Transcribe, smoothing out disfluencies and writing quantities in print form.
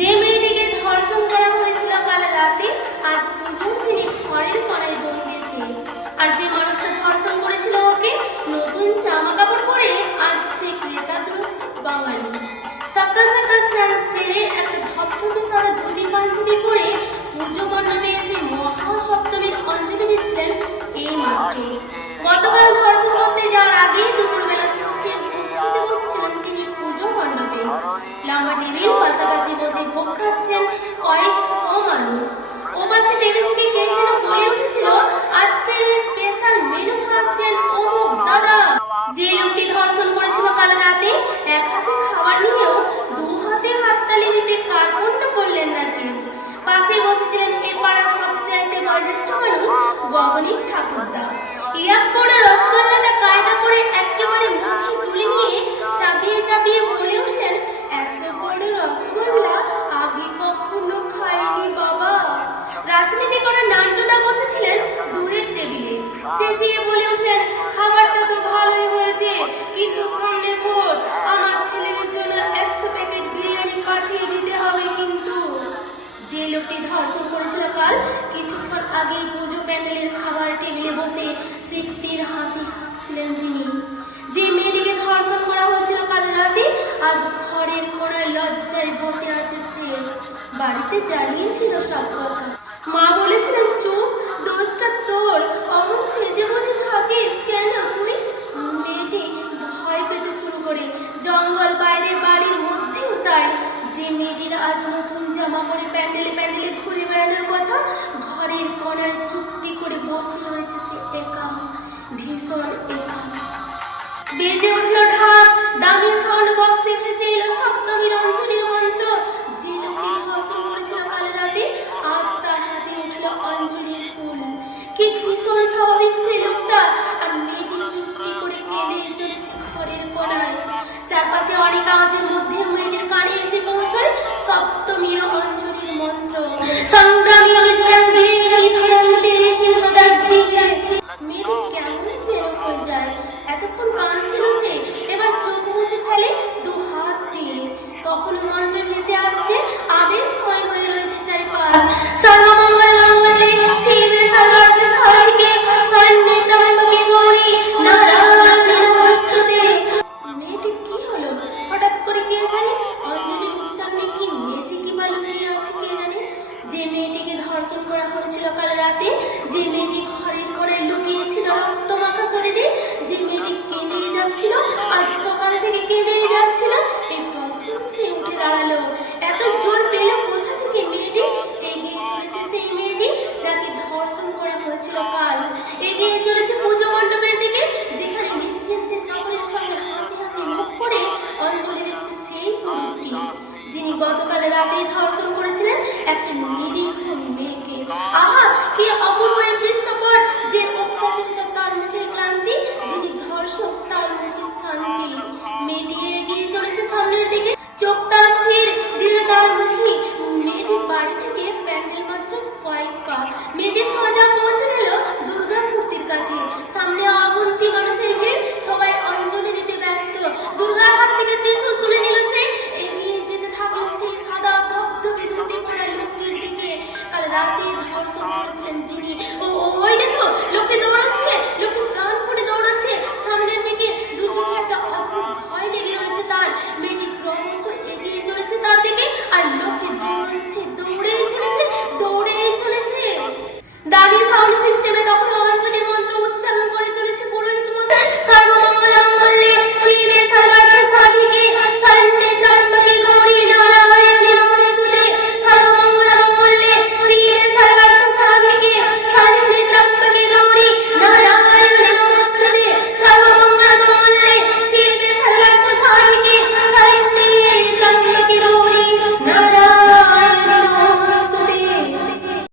যে মেয়েটিকে ধর্ষণ করা হয়েছিল কাল রাতে আজ পুজোর দিনে ঘরের কোণায় বন্দি সে। আর যে মানুষটা ধর্ষণ করেছিল ওকে নতুন জামা কাপড় পরে আজ সে ক্রেতাগ্রস্ত বাঙালি। সকাল সকাল স্নান সেরে একটা ধপধপে সারা ধুতি পাঞ্জাবি পরে পুজো মণ্ডপে এসে মহাসপ্তমীর অঞ্জলি দিচ্ছিলেন এই মাত্র। গতকাল ধর্ষণ করতে যাওয়ার আগে দুপুরবেলা ষষ্ঠীর ভোগ খেতে বসেছিলেন তিনি পুজো মণ্ডপে। লম্বা টেবিল, পাশাপাশি বসে ভোগ খাচ্ছেন কয়েকশো মানুষ। ওপাশে টেবিল থেকে কে যেন বলে উঠেছিল, আজকে স্পেশাল মেনু খাচ্ছেন অমুক দাদা। যে লোকটি ধর্ষণ করেছিল কাল রাতে এক হাতে খাবার নিয়েও দু হাতে হাততালি দিতে কার্পণ্য করলেন না কেউ। পাশে বসেছিলেন এ পাড়ার সবচাইতে বয়োজ্যেষ্ঠ মানুষ গগনী ঠাকুরদা। ইয়াক করে রসগোল্লাটা কায়দা করে একেবারে মুখে তুলে নিয়ে চাপিয়ে চাপিয়ে বলে উঠলেন, এত বড় রসগোল্লা আগে কখনো খাইনি বাবা। রাজনীতি করে নান্টুদা বসেছিলেন দূরের টেবিলে। চেঁচিয়ে বলে উঠলেন, খাবারটা তো ভালোই হয়েছে, কিন্তু সামনে ভোট, আমার ছেলেদের জন্য 100 প্যাকেট বিরিয়ানি পাঠিয়ে দিতে হবে কিন্তু। যে লোকটি ধর্ষণ করেছিল কাল কিছুক্ষণ আগে পুজো প্যান্ডেলের খাবার টেবিলে বসে তৃপ্তির হাসি হাসছিলেন তিনি। যে মেয়েটিকে ধর্ষণ করা হয়েছিল কাল রাতে আজ ঘরের কোণায় লজ্জায় বসে আছে সে। বাড়িতে জানিয়েছিল সব কথা। মা বলেছিলেন, চুপ, দোষটা তোর, অমন সেজে বুঝে থাকিস কেন তুই? মেয়েটি ভয় পেতে শুরু করে। জঙ্গল বাইরে, বাড়ির মধ্যেও তাই। যে মেয়েটির আজ নতুন জামা পরে প্যান্ডেলে প্যান্ডেলে ঘুরে বেড়ানোর কথা, ঘরের কোণায় চুপটি করে বসে রয়েছে সে একা, ভীষণ একা। বেজে উঠল ঢাক, দামি সাউন্ড বক্সে ভেসে এলো সপ্তমীর অঞ্জলির মন্ত্র। যে লোকটি ধর্ষণ করেছিল কাল রাতে আজ তার হাতে উঠল অঞ্জলির ফুল। কি ভীষণ স্বাভাবিক সে লোকটা, আর মেয়েটি চুপটি করে কেঁদে চলেছে ঘরের কোণায়। চারপাশে অনেক আওয়াজের মধ্যে মেয়েটির কানে এসে পৌঁছয় সপ্তমীর অঞ্জলির মন্ত্র। সংগ্রামী মেয়েটি কেমন যেন হয়ে যায়। এতক্ষণ গান ছিল সে, এবার চোখ মুছে ফেলে দু হাত দিয়ে। তখনও মন্ত্র ভেসে আসছে, আবেশময় হয়ে রয়েছে চারিপাশ। সর্বমঙ্গল মঙ্গলে শিবে সর্বার্থে সাধিকে শরণ্যে ত্র্যম্বকে গৌরী নারায়ণী নমস্তুতে। মেয়েটি কি হলো হঠাৎ করে কে জানে? অঞ্জলির উচ্চারণে কি ম্যাজিকই বা লুকিয়ে আছে কে জানে? যে মেয়েটিকে ধর্ষণ করা হয়েছিল কাল রাতে, যে মেয়েটি ঘরের কোণায় লুকিয়েছিল রক্তমাখা শরীরে, যে মেয়েটি কেঁদেই যাচ্ছিল, আজ সকাল থেকে কেঁদেই যাচ্ছিল, এই প্রথম সে উঠে দাঁড়ালো। এত জোর পেল কোথা থেকে মেয়েটি? এগিয়ে চলেছে সেই মেয়েটি যাকে ধর্ষণ করা হয়েছিল কাল। এগিয়ে চলেছে পুজো মণ্ডপের দিকে, যেখানে নিশ্চিন্তে সকলের সঙ্গে হাসি হাসি মুখ করে অঞ্জলি দিচ্ছে সেই পুরুষটি যিনি গতকাল রাতেই ধর্ষণ করেছিলেন একটা নিরীহ মেয়েকে। আহা, কি অপূর্ব এই দৃশ্যপট! যে অত্যাচারিত তার মুখের ক্লান্তি, যিনি ধর্ষক তার মুখের শান্তি। মেয়েটি এগিয়ে চলেছে সামনের দিকে, চোখ তার স্থির, দৃঢ়তার মুখী। মেয়েটি বাড়ি থেকে প্যান্ডেল মাত্র কয়েক পা। মেয়েটি সোজা পৌঁছে গেল দুর্গা মূর্তির কাছে। সামনে অগুন্তি মানুষের ভিড়, সবাই অঞ্জলি দিতে ব্যস্ত। দুর্গার হাত থেকে ত্রিশূল তুলে নিল সে, এগিয়ে যেতে থাকলো সেই সাদা ধবধবে ধুতি পরা লোকটির দিকে। কাল রাতে ধর্ষণ করেছিলেন যিনি। ওই দেখো, লোকটি দৌড়াচ্ছে।